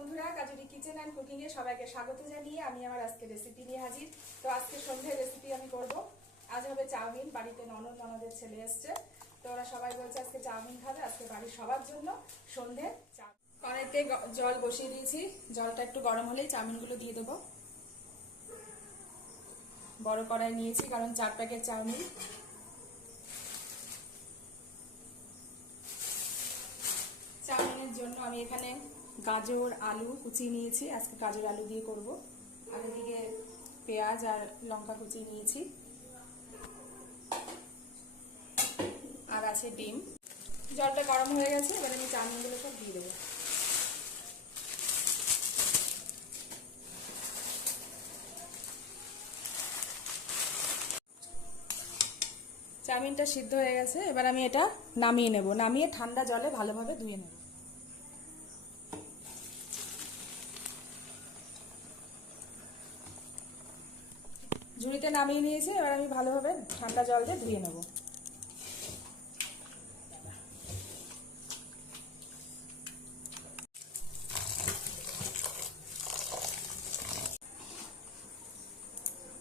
বন্ধুরা, কাজুরি kitchen and cooking এ সবাইকে স্বাগত জানিয়ে আমি আমার আজকে রেসিপি নিয়ে হাজির। তো আজকে সন্ধ্যের রেসিপি আমি করব। আজ হবে চাউমিন। বাড়িতে ননদের ছেলে এসছে, তো ওরা সবাই বলছে আজকে চাউমিন খাবে। আজকে বাড়ির সবার জন্য সন্ধ্যে কড়াইতে জল বসিয়ে দিয়েছি। জলটা একটু গরম হলেই চাউমিনগুলো দিয়ে দেবো। বড় কড়াই নিয়েছি কারণ 4 প্যাকেট চাউমিন। চাউমিনের জন্য আমি এখানে গাজর আলু কুচিয়ে নিয়েছি। আজকে গাজর আলু দিয়ে করব। আর এদিকে পেঁয়াজ আর লঙ্কা কুচিয়ে নিয়েছি, আর আছে ডিম। জলটা গরম হয়ে গেছে, এবার আমি চাউমিনগুলো সব দিয়ে দেবো। চাউমিনটা সিদ্ধ হয়ে গেছে, এবার আমি এটা নামিয়ে নেব। নামিয়ে ঠান্ডা জলে ভালোভাবে ধুয়ে নেব। ঝুড়িতে নামিয়ে নিয়েছি, এবার আমি ভালোভাবে ঠান্ডা জল দিয়ে ধুয়ে নেব।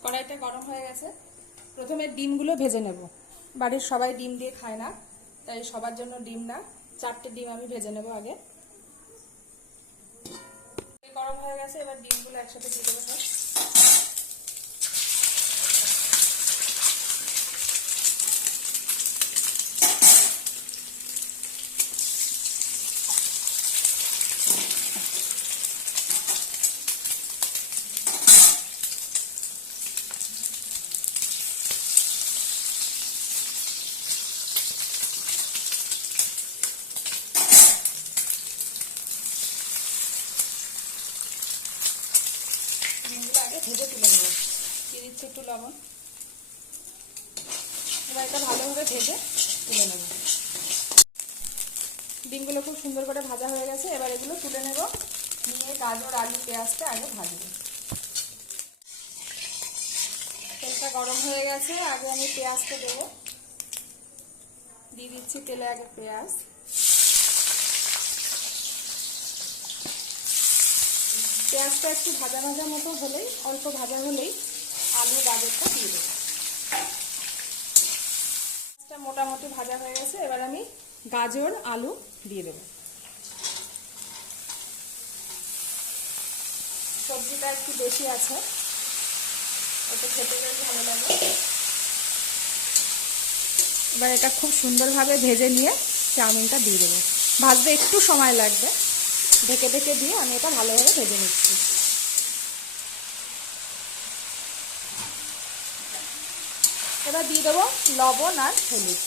কড়াইটা গরম হয়ে গেছে, প্রথমে ডিমগুলো ভেজে নেব। বাড়ির সবাই ডিম দিয়ে খায় না, তাই সবার জন্য ডিম না, 4টে ডিম আমি ভেজে নেব আগে। গরম হয়ে গেছে, এবার ডিমগুলো একসাথে দিয়ে দেবো সব। ডিমগুলো আগে ভেজে তুলে নেব। দিয়ে দিচ্ছি একটু লবণ। এবার এটা ভালোভাবে ভেজে তুলে নেব। ডিমগুলো খুব সুন্দর করে ভাজা হয়ে গেছে, এবার এগুলো তুলে নেব। নিয়ে গাজর আলু পেঁয়াজটা আগে ভাজবো। তেলটা গরম হয়ে গেছে, আগে আমি পেঁয়াজটা দেবো। দিয়ে দিচ্ছি তেলে আগে পেঁয়াজ। পেঁয়াজটা একটু ভাজা ভাজা মতো হলেই, অল্প ভাজা হলেই আলু গাজরটা দিয়ে দেবো। পেঁয়াজটা মোটামুটি ভাজা হয়ে গেছে, এবার আমি গাজর আলু দিয়ে দেবো। সবজিটা একটু বেশি আছে, ওটা খেতে বেশ ভালো লাগে। এবার এটা খুব সুন্দরভাবে ভেজে নিয়ে চাউমিনটা দিয়ে দেবো। ভাজতে একটু সময় লাগবে, ঢেকে ঢেকে দিয়ে আমি এটা ভালোভাবে ভেজে নিচ্ছি। এবার দিয়ে দেবো লবণ আর হলুদ।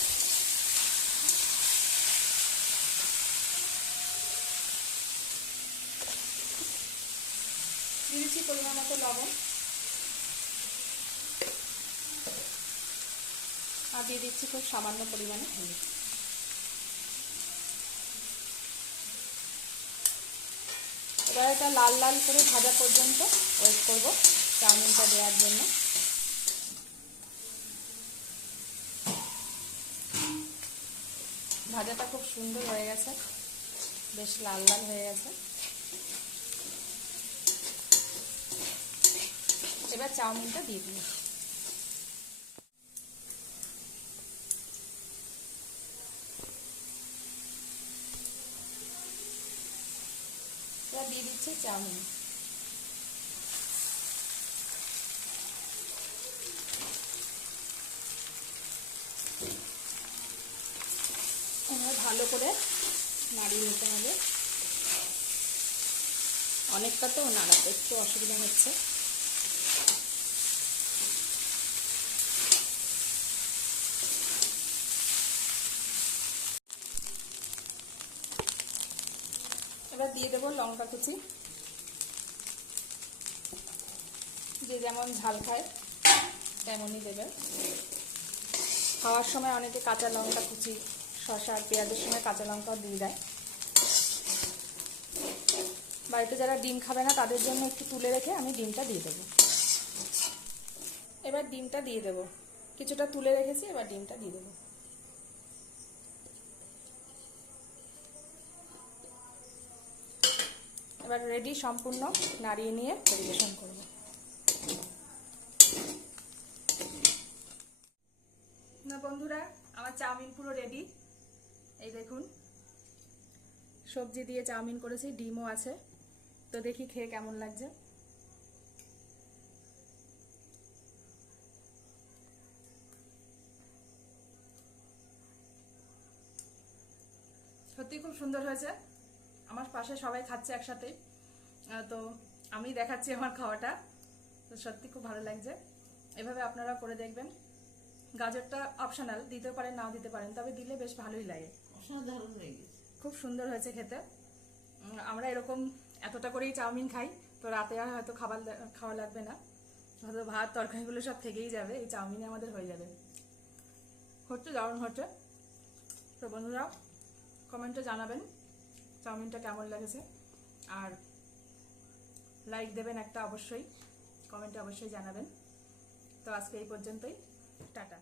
দিয়ে দিচ্ছি পরিমাণ মতো লবণ, আর দিয়ে দিচ্ছি খুব সামান্য পরিমাণে হলুদ। এবার এটা লাল লাল করে ভাজা পর্যন্ত ওয়েট করব চাউমিনটা দেওয়ার জন্য। ভাজাটা খুব সুন্দর হয়ে গেছে, বেশ লাল লাল হয়ে গেছে। এবার চাউমিনটা দিয়ে দিই। এবার দিয়ে দিচ্ছি চাউমিন। এবার ভালো করে নাড়িয়ে নিতে হবে। অনেকটা তো নাড়াতে একটু অসুবিধা হচ্ছে। এবার দিয়ে দেবো লঙ্কা কুচি। যে যেমন ঝাল খায় তেমনই দেবেন। খাওয়ার সময় অনেকে কাঁচা লঙ্কা কুচি, শসা আর পেঁয়াজের সময় কাঁচা লঙ্কাও দিয়ে দেয়। বাড়িতে যারা ডিম খাবে না তাদের জন্য একটু তুলে রেখে আমি ডিমটা দিয়ে দেবো। এবার ডিমটা দিয়ে দেবো, কিছুটা তুলে রেখেছি, এবার ডিমটা দিয়ে দেবো। এবার রেডি, সম্পূর্ণ নাড়িয়ে নিয়ে পরিবেশন করব। না বন্ধুরা, আমার চাউমিন পুরো রেডি। এই দেখুন, সবজি দিয়ে চাউমিন করেছি, ডিমও আছে। তো দেখি খেয়ে কেমন লাগছে। সত্যি খুব সুন্দর হয়েছে। আমার পাশে সবাই খাচ্ছে একসাথে, তো আমি দেখাচ্ছি আমার খাওয়াটা। তো সত্যি খুব ভালো লাগছে। এভাবে আপনারা করে দেখবেন। গাজরটা অপশনাল, দিতে পারেন নাও দিতে পারেন, তবে দিলে বেশ ভালোই লাগে। অসাধারণ হয়ে গেছে, খুব সুন্দর হয়েছে খেতে। আমরা এরকম এতটা করেই চাউমিন খাই, তো রাতে আর হয়তো খাওয়া লাগবে না, হয়তো ভাত তরকারিগুলো সব থেকেই যাবে, এই চাউমিনে আমাদের হয়ে যাবে। হচ্ছে, দারুণ হচ্ছে। তো বন্ধুরা, কমেন্টে জানাবেন চাউমিনটা কেমন লেগেছে, আর লাইক দেবেন একটা, অবশ্যই কমেন্টে অবশ্যই জানাবেন। তো আজকে এই পর্যন্তই, টাটা।